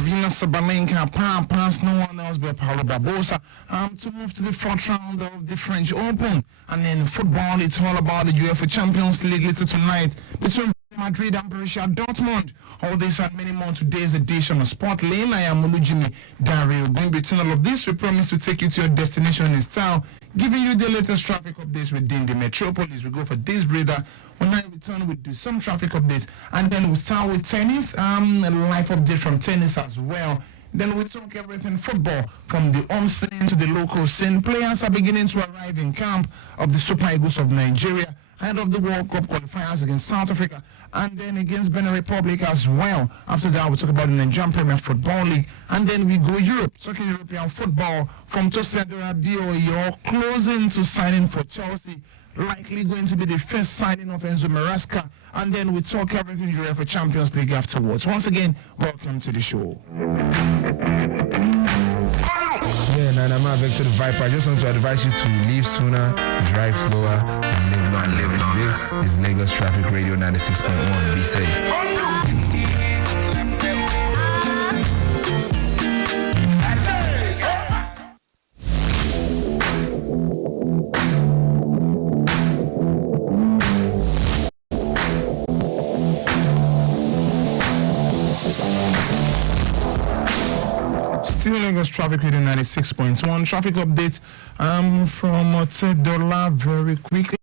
Arina Sabalenka pass no one else but Paulo Barbosa to move to the fourth round of the French Open. And then football, it's all about the UEFA Champions League later tonight between Madrid and Borussia Dortmund. All this and many more today's edition of Sport Lane. I am Olujimi Dario. Going between all of this, we promise to take you to your destination in style, giving you the latest traffic updates within the metropolis. We go for this breather. When I return, we'll do some traffic updates, and then we'll start with tennis. A live update from tennis as well. Then we talk everything football, from the home scene to the local scene. Players are beginning to arrive in camp of the Super Eagles of Nigeria ahead of the World Cup qualifiers against South Africa and then against Benin Republic as well. After that, we'll talk about the Nigerian Premier Football League, and then we go Europe, talking European football from Tosedora Dio, closing to signing for Chelsea. Likely going to be the first signing of Enzo Maresca, and then we talk everything UEFA Champions League afterwards. Once again, welcome to the show. Yeah, and I'm Victor the Viper. I just want to advise you to leave sooner, drive slower, and live longer. This is Lagos Traffic Radio 96.1. Be safe. Still Lagos Traffic Radio 96.1. Traffic update from Otedola very quickly.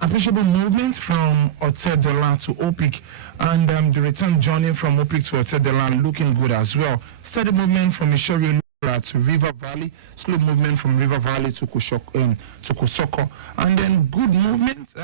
Appreciable movement from Otedola to Opik, and the return journey from Opik to Otedola looking good as well. Steady movement from Ishori to River Valley, slow movement from River Valley to Kosoko, and then good movement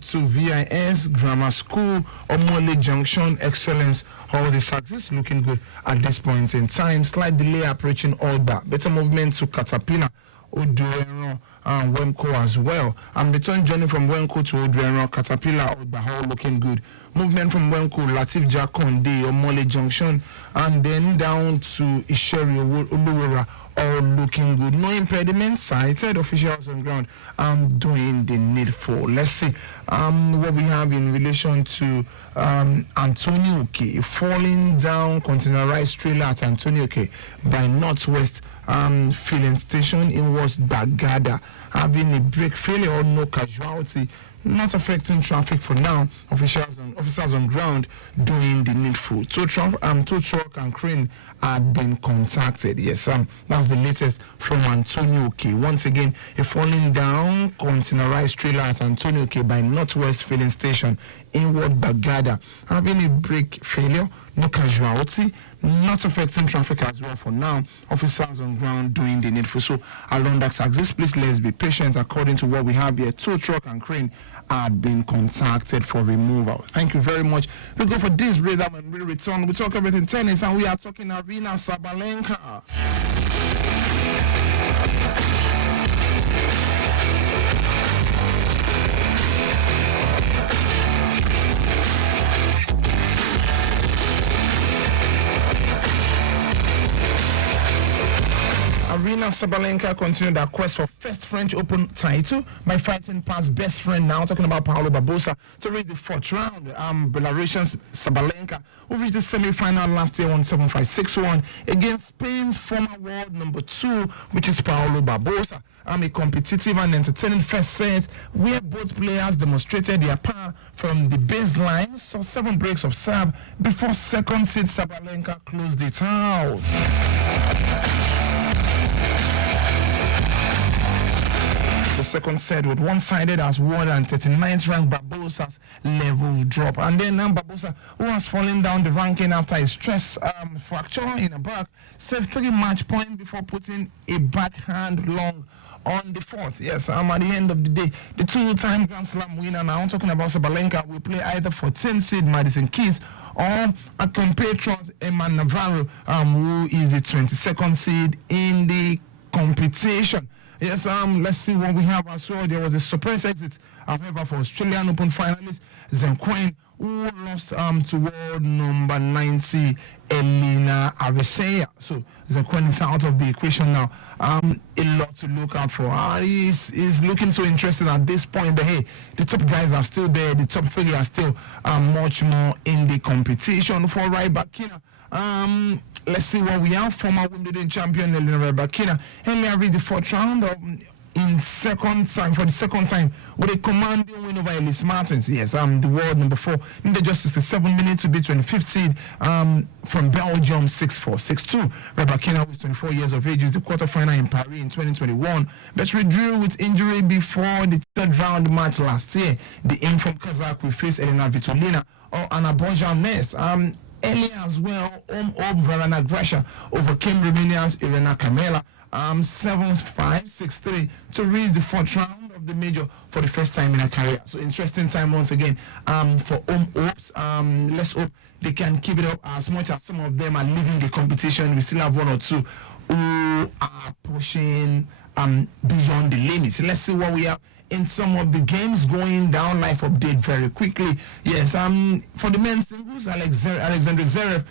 to VIS Grammar School, Omole Junction, Excellence. All the success looking good at this point in time. Slight delay approaching Alba. Better movement to Caterpillar, Oduero, and Wemco as well. And return journey from Wemco to Oduero, Caterpillar, Alba, all looking good. Movement from Wemco, Latif Jakonde, Omole Junction, and then down to Isheri, Oluwera, all looking good. No impediments cited. Officials on ground doing the needful. Let's see what we have in relation to Antonio K falling down containerized trailer at Antonio K by Northwest filling station in West Bagada, having a brake failure or no casualty. Not affecting traffic for now. Officers on ground doing the needful. Tow truck and crane have been contacted. Yes, that's the latest from Antonio K. Once again, a falling down containerized trailer at Antonio K by Northwest filling station in Ward Bagada, having a brake failure, no casualty, not affecting traffic as well for now. Officers on ground doing the needful. So along that axis, please let's be patient. According to what we have here, tow truck and crane had been contacted for removal. Thank you very much. We go for this rhythm and we return. We talk everything tennis, and we are talking Arina Sabalenka. Arina Sabalenka continued her quest for first French Open title by fighting past best friend now, talking about Paulo Barbosa, to reach the fourth round. Belarusian Sabalenka, who reached the semi-final last year on 7-5-6-1 against Spain's former world number 2, which is Paulo Barbosa. A competitive and entertaining first set where both players demonstrated their power from the baseline, saw 7 breaks of serve before second set Sabalenka closed it out. The second set with one-sided as 139th ranked Barbosa's level drop. And then Barbosa, who has fallen down the ranking after a stress fracture in a back, saved 3 match points before putting a backhand long on the fourth. Yes, at the end of the day, the 2-time Grand Slam winner, now I'm talking about Sabalenka, will play either 14th seed Madison Keys or a compatriot Emma Navarro, who is the 22nd seed in the competition. Yes, let's see what we have as well. There was a surprise exit, however, for Australian Open finalist Zheng Qin, who lost to world number 90 Elena Avesea. So Zakwen is out of the equation now. A lot to look out for. He's looking so interesting at this point. But hey, the top guys are still there. The top three are still much more in the competition. For Rybakina, let's see what we have. Former Wimbledon champion Elena Rybakina earlier reached the fourth round of for the second time with a commanding win over Elise Martins. Yes, the world number 4. Needed just 67 minutes to be 25th seed from Belgium 6-4, 6-2. Rybakina, who is 24 years of age, is the quarterfinal in Paris in 2021, but withdrew with injury before the third round match last year. The aim from Kazakh will face Elena Vitolina or Anna Borja next. Earlier as well, Verena Grasha overcame Romania's Irina Camela 7-5, 6-3 to reach the fourth round of the major for the first time in her career. So interesting time once again for Hopes. Let's hope they can keep it up as much as some of them are leaving the competition. We still have one or two who are pushing beyond the limits. Let's see what we have in some of the games going down. Live update very quickly. Yes, for the men's singles, Alexander Zverev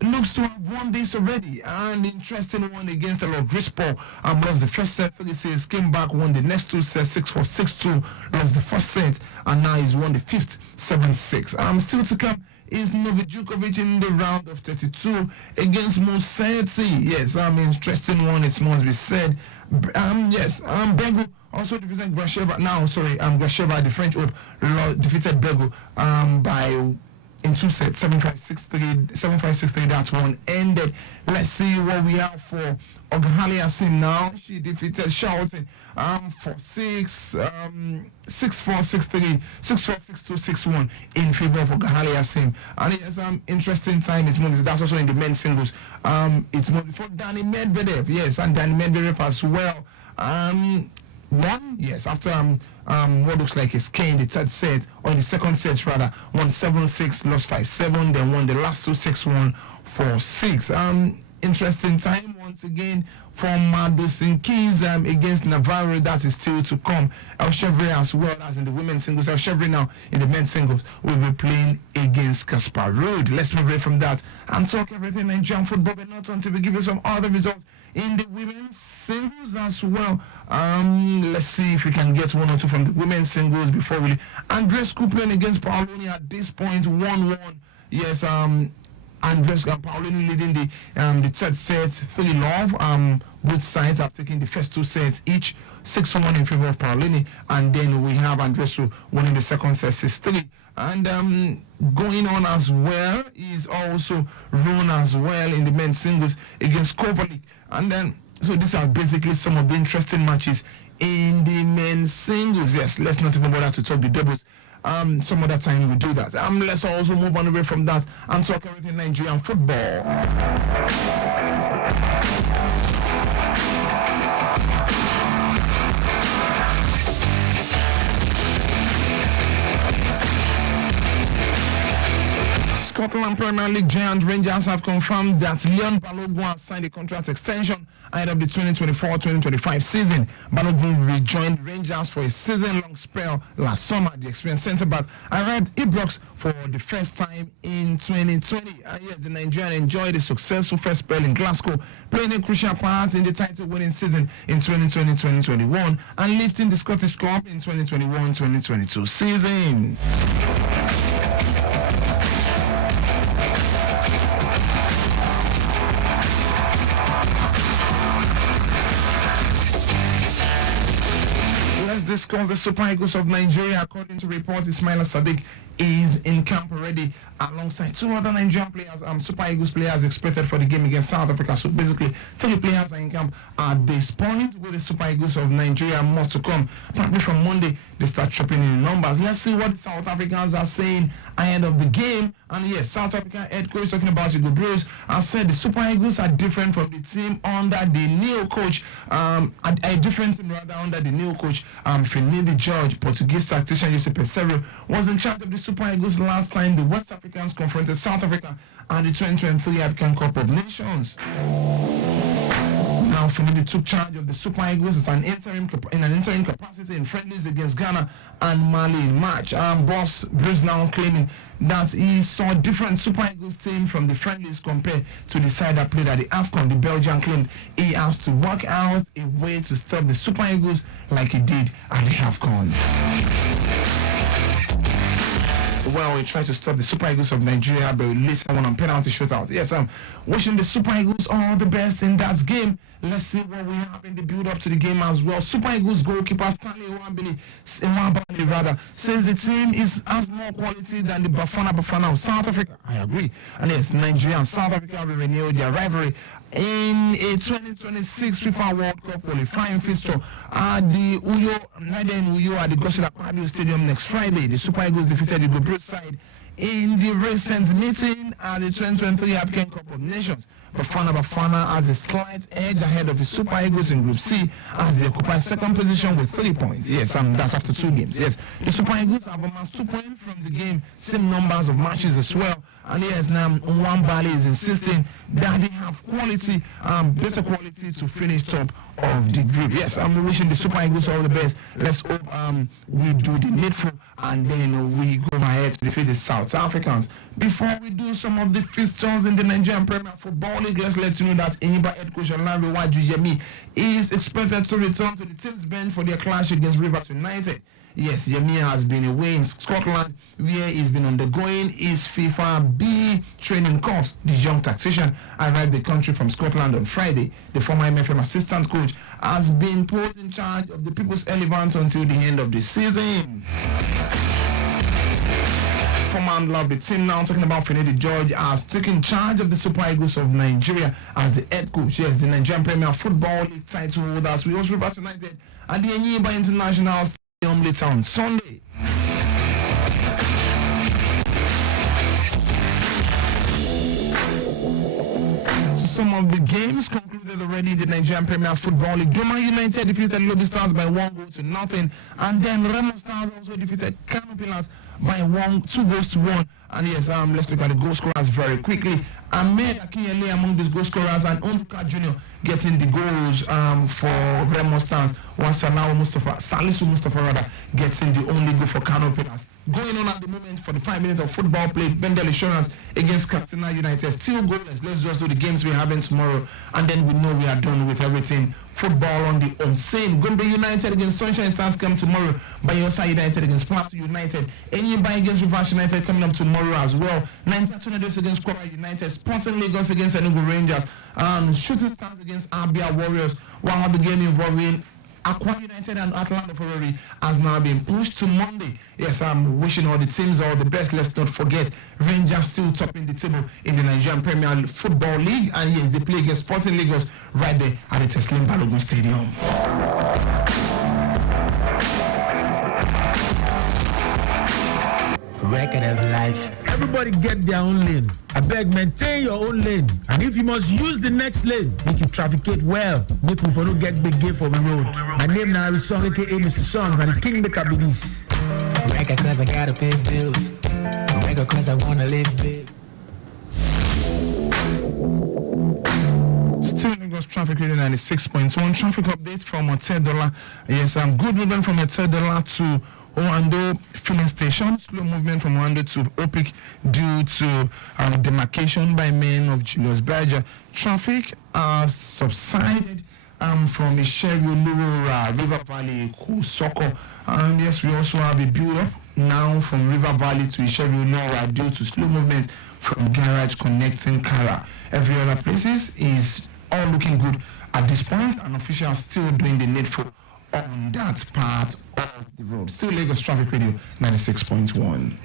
looks to have won this already. An interesting one against Grispo. Lost the first set. Felices came back, won the next two sets, 6-4, 6-2. Lost the first set, and now he's won the fifth, 7-6. Still to come is Novak Djokovic in the round of 32 against Musetti. Yes, interesting one, it must be said. Bego also defeated Grasheva. Grasheva, the French Open, defeated Bego by in two sets, 7-5, 6-3, 7-5, 6-3. That's one ended. Let's see what we have for Ogun now. She defeated Charlton for 6-4, 6-3, 6-4, 6-2, 6-1 in favor of Ogun. And yes, interesting time. It's moving. That's also in the men's singles. It's moving for Danny Medvedev. Yes, and Danny Medvedev as well. Won, yes, after what looks like a scare in the third set, or in the second set rather, won 7-6, lost 5-7, then won the last two 6-1, 4-6. Interesting time once again for Madison Keys against Navarro. That is still to come. El Chevre as well as in the women's singles. El Chevre now in the men's singles will be playing against Kaspar Ruud. Let's move away from that and talk everything Nigerian football, but not until we give you some other results in the women's singles as well. Let's see if we can get one or two from the women's singles before we. Andrescu playing against Paolini at this point, 1-1. Yes, Andrescu Paolini leading the third set, 3-love. Both sides have taken the first two sets each, 6-1 in favor of Paolini, and then we have Andrescu winning the second set, 6-3. And going on as well is also Rune as well in the men's singles against Kovalik. And then, so these are basically some of the interesting matches in the men's singles. Yes, let's not even bother to talk the doubles. Some other time we'll do that. Let's also move on away from that and talk everything Nigerian football. Scotland Premier League giant Rangers have confirmed that Leon Balogun has signed a contract extension ahead of the 2024-2025 season. Balogun rejoined Rangers for a season-long spell last summer. The experienced centre-back arrived Ibrox for the first time in 2020. Yes, the Nigerian enjoyed a successful first spell in Glasgow, playing a crucial part in the title-winning season in 2020-2021 and lifting the Scottish Cup in 2021-2022 season. Discuss the Super Eagles of Nigeria. According to reports, Ismaila Sadiq is in camp already alongside two other Nigerian players. Super Eagles players expected for the game against South Africa. So basically, 3 players are in camp at this point with the Super Eagles of Nigeria. More to come. Probably from Monday, they start chopping in the numbers. Let's see what the South Africans are saying ahead of the game. And yes, South African head coach talking about Hugo Bruce has said the Super Eagles are different from the team under the new coach. A different team rather under the new coach. Finidi George, Portuguese tactician Jose Peseiro, was in charge of the Super Eagles last time the West Africans confronted South Africa at the 2023 African Cup of Nations. Now, Finidi took charge of the Super Eagles in an interim capacity in friendlies against Ghana and Mali in March. Boss Bruce now claiming that he saw different Super Eagles team from the friendlies compared to the side that played at the AFCON. The Belgian claimed he has to work out a way to stop the Super Eagles like he did at the AFCON. Well, he tries to stop the Super Eagles of Nigeria, but listen one on penalty shootout. Yes, I'm wishing the Super Eagles all the best in that game. Let's see what we have in the build-up to the game as well. Super Eagles goalkeeper Stanley Nwabali rather says the team has more quality than the Bafana of South Africa. I agree. And yes, Nigeria and South Africa will renew their rivalry in a 2026 FIFA World Cup qualifying fixture at the Uyo at the Gosila Kwadu Stadium next Friday. The Super Eagles defeated the Gobert side in the recent meeting at the 2023 African Cup of Nations. Bafana has a slight edge ahead of the Super Eagles in Group C as they occupy second position with 3 points. Yes, that's after 2 games. Yes, the Super Eagles have amassed 2 points from the game, same numbers of matches as well. And yes, now Nwabali is insisting that they have quality, better quality to finish top of the group. Yes, I'm wishing the Super Eagles all the best. Let's hope we do the needful and then we go ahead to defeat the South Africans. Before we do some of the fixtures in the Nigerian Premier Football League, let's let you know that Enyimba head coach Olujimi is expected to return to the team's bench for their clash against Rivers United. Yes, Yemi has been away in Scotland where he's been undergoing his FIFA B training course. The young tactician arrived the country from Scotland on Friday. The former MFM assistant coach has been put in charge of the People's Elephants until the end of the season. Former handler of the team now, talking about Finidi George, has taken charge of the Super Eagles of Nigeria as the head coach. Yes, the Nigerian Premier Football League title holders will host Rivers United at the Enyimba International Stadium later on Sunday. Some of the games concluded already in the Nigerian Premier Football League. Doma United defeated Lobby Stars by 1-0, and then Remo Stars also defeated Kano Pillars by 2-1. And yes, let's look at the goal scorers very quickly. Ahmed Akinyele among these goal scorers and Onduka Jr. getting the goals for Remo Stars, while Salisu Mustafa rather getting the only goal for Kano Pillars. Going on at the moment for the 5 minutes of football played, Bendel Insurance against Katsina United still goalless. Let's just do the games we're having tomorrow, and then we know we are done with everything. Football on the unseen. Gombe United against Sunshine Stars come tomorrow. Bayelsa United against Plateau United. Enyimba against Rivers United coming up tomorrow as well. Nigeria Tornadoes against Kwara United. Sporting Lagos against Enugu Rangers. And Shooting Stars against Abia Warriors. While the game involving Aqua United and Atlanta Ferrari has now been pushed to Monday. Yes, I'm wishing all the teams all the best. Let's not forget Rangers still topping the table in the Nigerian Premier Football League, and yes, they play against Sporting Lagos right there at the Teslim Balogun Stadium. Record of life. Everybody get their own lane. I beg, maintain your own lane. And if you must use the next lane, make you trafficate well. Make we for no get big game for the road. My name now is Song, aka Mr. Songs, and the king make up this. Record cause I gotta pay bills. Record cause I wanna live big. Still Lagos traffic reading 96.1. Traffic update from Otedola. Yes, good movement from Otedola to Oando filling station. Slow movement from Oando to Opik due to demarcation by men of Julius Berger. Traffic has subsided from Isheru River Valley, Kusoko. And yes, we also have a build-up now from River Valley to Isheru due to slow movement from Garage connecting Kara. Every other places is all looking good at this point, and officials still doing the needful on that part of the road. Still Lagos Traffic Radio 96.1.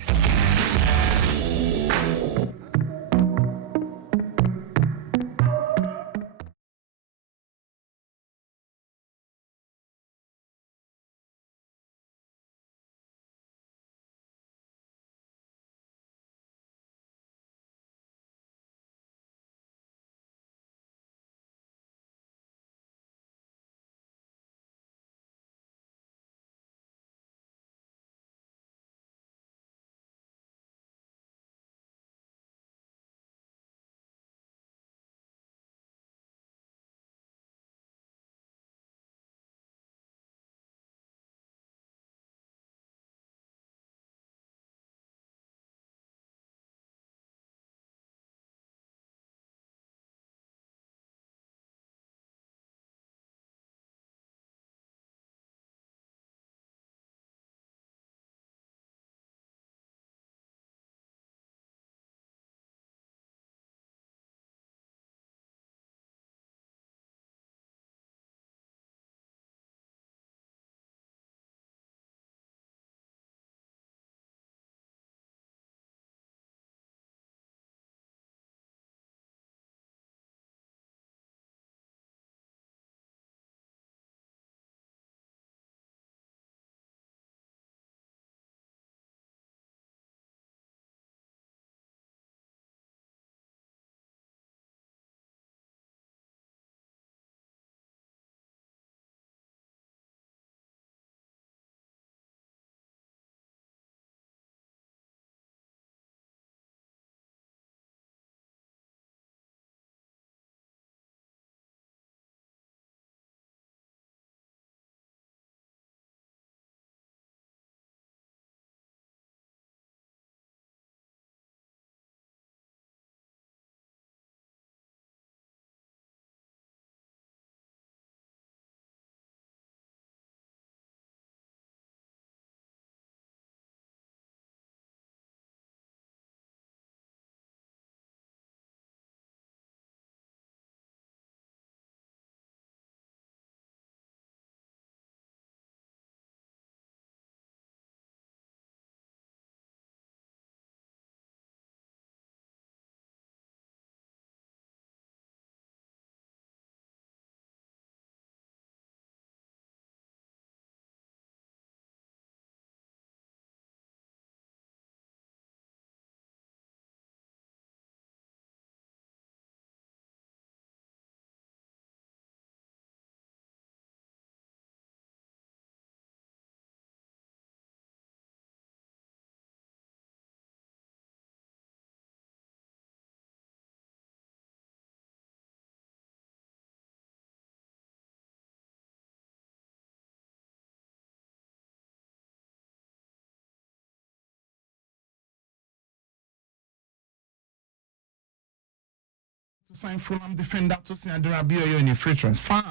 sign Fulham defender Tosin Aderabioyo in a free transfer.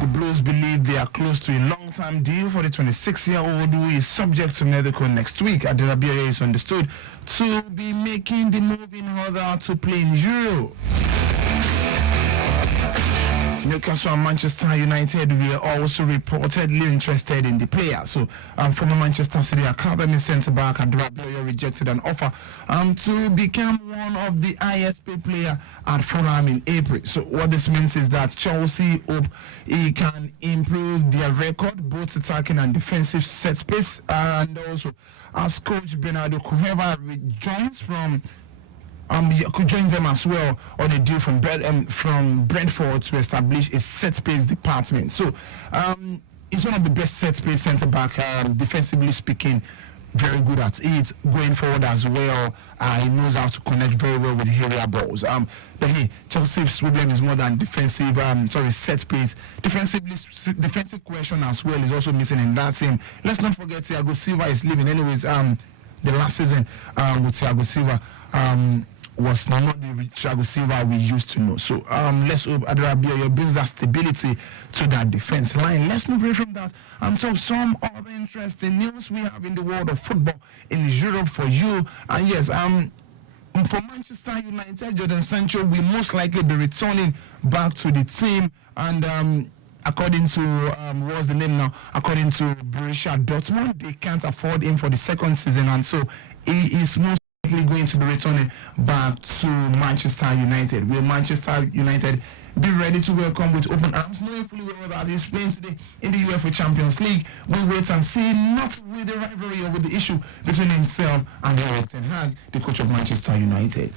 The Blues believe they are close to a long-term deal for the 26-year-old who is subject to medical next week. Aderabioyo is understood to be making the move in order to play in Europe. Newcastle and Manchester United were also reportedly interested in the player. So, former Manchester City Academy centre-back Aderabioyo rejected an offer to become one of the highest paid player at Fulham in April. So, what this means is that Chelsea hope he can improve their record, both attacking and defensive set piece, and also as coach Bernardo Cueva rejoins from. Could join them as well on a deal from Brentford to establish a set piece department. So he's one of the best set piece centre back, defensively speaking, very good at it. Going forward as well, he knows how to connect very well with the area balls. But hey, Chelsea's problem is more than defensive. Set piece. Defensive question as well is also missing in that team. Let's not forget Thiago Silva is leaving. Anyways, the last season with Thiago Silva. Was not the Thiago Silva we used to know. So let's hope Aderabioyo brings that stability to that defense line. Let's move away from that and talk some other interesting news we have in the world of football in Europe for you. And yes, for Manchester United, Jadon Sancho will most likely be returning back to the team. And according to what's the name now? According to Borussia Dortmund, they can't afford him for the second season, and so he is most going to be returning back to Manchester United. Will Manchester United be ready to welcome with open arms, knowing fully well that he's playing today in the UEFA Champions League? We'll wait and see, not with the rivalry or with the issue between himself and Erik ten Hag, the coach of Manchester United.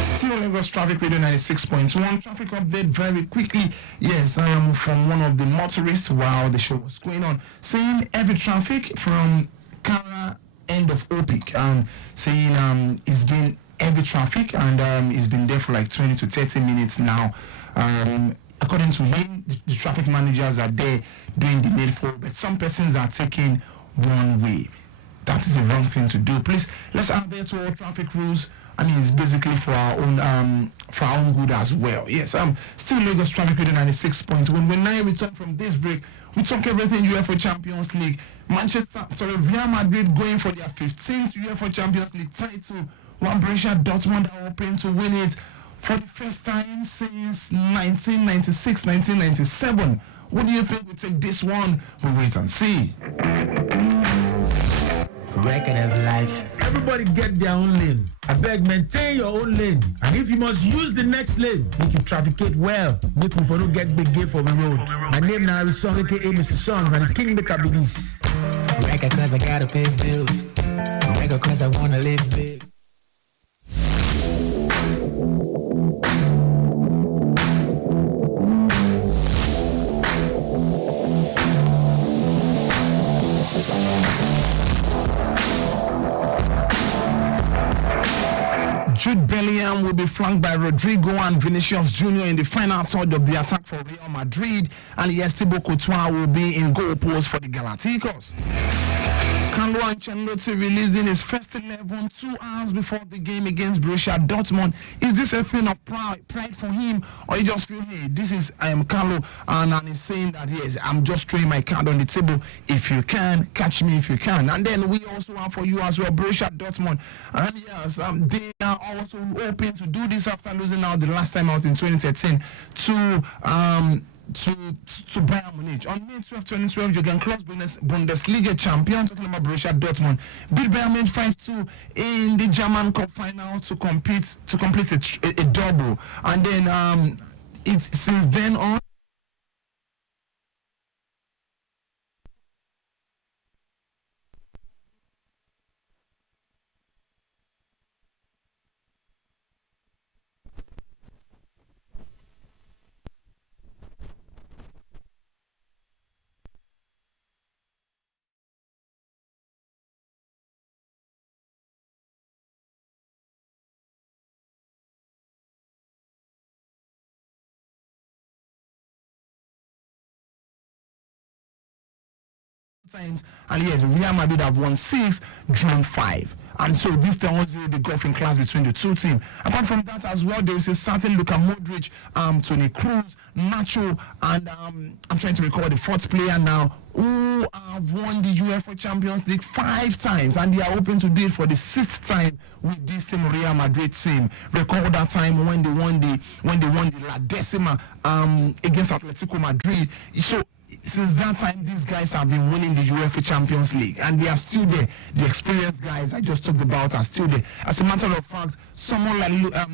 Still Lagos Traffic Radio 96.1 traffic update very quickly. Yes, I am from one of the motorists while the show was going on, saying heavy traffic from Kara end of Opik, and saying it's been heavy traffic and it's been there for like 20 to 30 minutes now. According to him, the traffic managers are there doing the needful, but some persons are taking one way. That is the wrong thing to do. Please, let's adhere to all traffic rules. I mean, it's basically for our own good as well. Yes, still Lagos Traffic Radio 96.1. When I return from this break, we talk everything UEFA Champions League. Real Madrid going for their 15th UEFA Champions League title. One Borussia Dortmund are hoping to win it for the first time since 1996-1997. What do you think will take this one? We'll wait and see. Record of life. Everybody get their own lane. I beg, maintain your own lane. And if you must use the next lane, make you trafficate well. Make you for no get big gate for the road. My name now is Son, aka Mr. Sons, and the Kingmaker be this. Record cause I gotta pay bills. Record cause I wanna live big. Jude Bellingham will be flanked by Rodrigo and Vinicius Jr. in the final third of the attack for Real Madrid, and Thibaut Courtois will be in goal post for the Galacticos. Carlo Ancelotti releasing his first 11 2 hours before the game against Borussia Dortmund. Is this a thing of pride for him, or you just feel, hey, this is Carlo, and he's saying that, yes, I'm just throwing my card on the table. If you can, catch me if you can. And then we also have for you as well Borussia Dortmund. And yes, they are also hoping to do this after losing out the last time out in 2013 to Bayern Munich. On May 12, 2012, Jurgen Klopp's Bundesliga champion, talking about Borussia Dortmund, beat Bayern Munich 5-2 in the German Cup final to complete a double. And then it's since then on. Times, and yes, Real Madrid have won 6, drawn 5. And so this tells you the golfing class between the two teams. Apart from that as well, there is a certain Luka Modric, Toni Kroos, Nacho, and I'm trying to recall the fourth player now, who have won the UEFA Champions League 5 times, and they are hoping to do it for the 6th time with this same Real Madrid team. Recall that time when they won the La Decima against Atletico Madrid. So since that time, these guys have been winning the UEFA Champions League, and they are still there. The experienced guys I just talked about are still there. As a matter of fact, someone like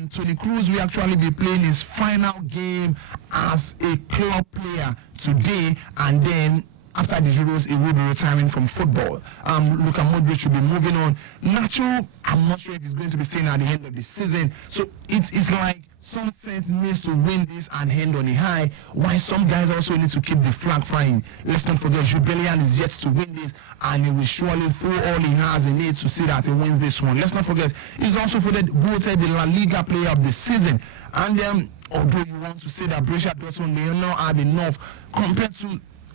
Toni Kroos will actually be playing his final game as a club player today, and then after the Euros, he will be retiring from football. Luka Modric will be moving on. Nacho, I'm not sure if he's going to be staying at the end of the season. So it's like some set needs to win this and end on a high, while some guys also need to keep the flag flying. Let's not forget, Jubilian is yet to win this, and he will surely throw all he has in it to see that he wins this one. Let's not forget, he's also voted the La Liga player of the season. And although you want to say that Borussia Dortmund may not have enough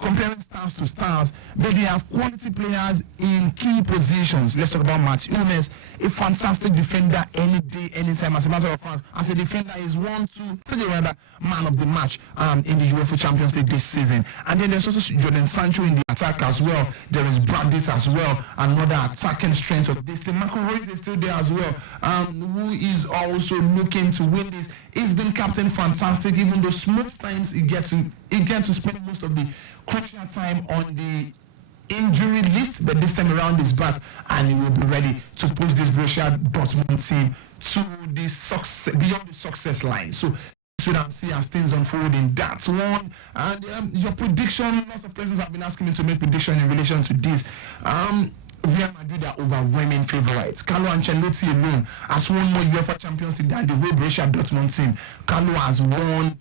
comparing stars to stars, but they have quality players in key positions. Let's talk about Mats Hummels, a fantastic defender any day, anytime. As a matter of fact, as a defender, he's 1, 2, 3 rather man of the match in the UEFA Champions League this season. And then there's also Jadon Sancho in the attack as well. There is Brandit as well, another attacking strength of this team. Marco Reus is still there as well, who is also looking to win this. He's been captain fantastic, even though most times he gets to spend most of the crucial time on the injury list, but this time around he's back and he will be ready to push this Borussia Dortmund team to the success, beyond the success line. So we don't see as things unfold in that one. And your prediction, lots of persons have been asking me to make prediction in relation to this. Real Madrid are overwhelming favorites. Carlo Ancelotti alone has won more UEFA Champions League than the whole Borussia Dortmund team. Carlo has won,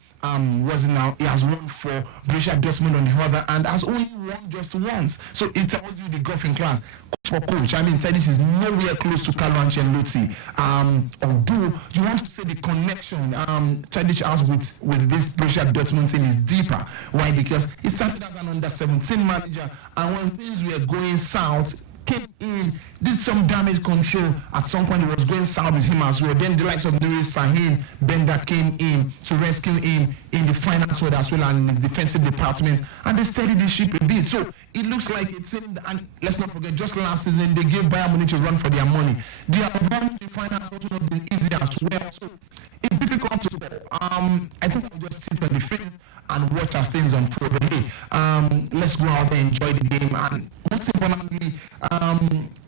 he has won for Borussia Dortmund on the other, and has only won just once. So it tells you the golfing class. For coach, I mean, Tadic is nowhere close to Carlo Ancelotti. Although you want to say the connection Tadic has with this Borussia Dortmund team is deeper. Why? Because he started as an under-17 manager, and when things were going south, came in, did some damage control. At some point, it was going south with him as well. Then the likes of Nuri Sahin, Bender came in to rescue him in the final third as well, and in the defensive department, and they steadied the ship a bit. So it looks like it's in, and let's not forget, just last season, they gave Bayern Munich a run for their money. They have run to the final, also not been easy as well. So it's difficult to score. I think I'll just sit on the fence and watch as things unfold. But hey, let's go out there and enjoy the game. And most importantly,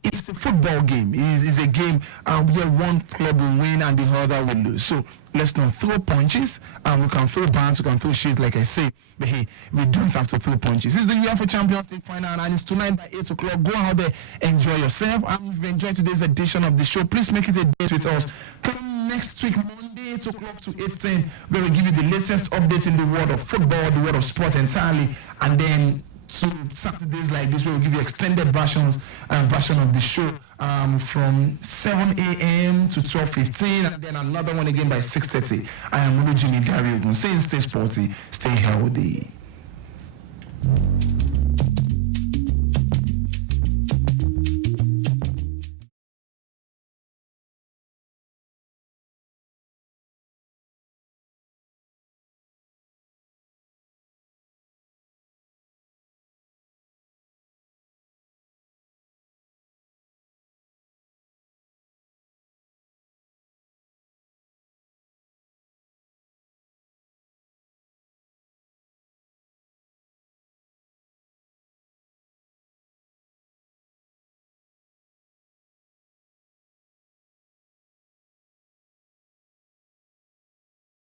it's a football game. It's a game where one club will win and the other will lose. So let's not throw punches. We can throw bans, we can throw shit, like I say. But hey, we don't have to throw punches. It's the UEFA Champions League final, and it's tonight by 8 o'clock. Go out there, enjoy yourself. And if you enjoyed today's edition of the show, please make it a date with us. Come next week, Monday, 8 o'clock to 8:10, where we give you the latest updates in the world of football, the world of sport entirely. And then to Saturdays like this, where we give you extended version of the show from 7 a.m. to 12:15, and then another one again by 6:30. I am Olujimi, Ogun, saying stay sporty, stay healthy.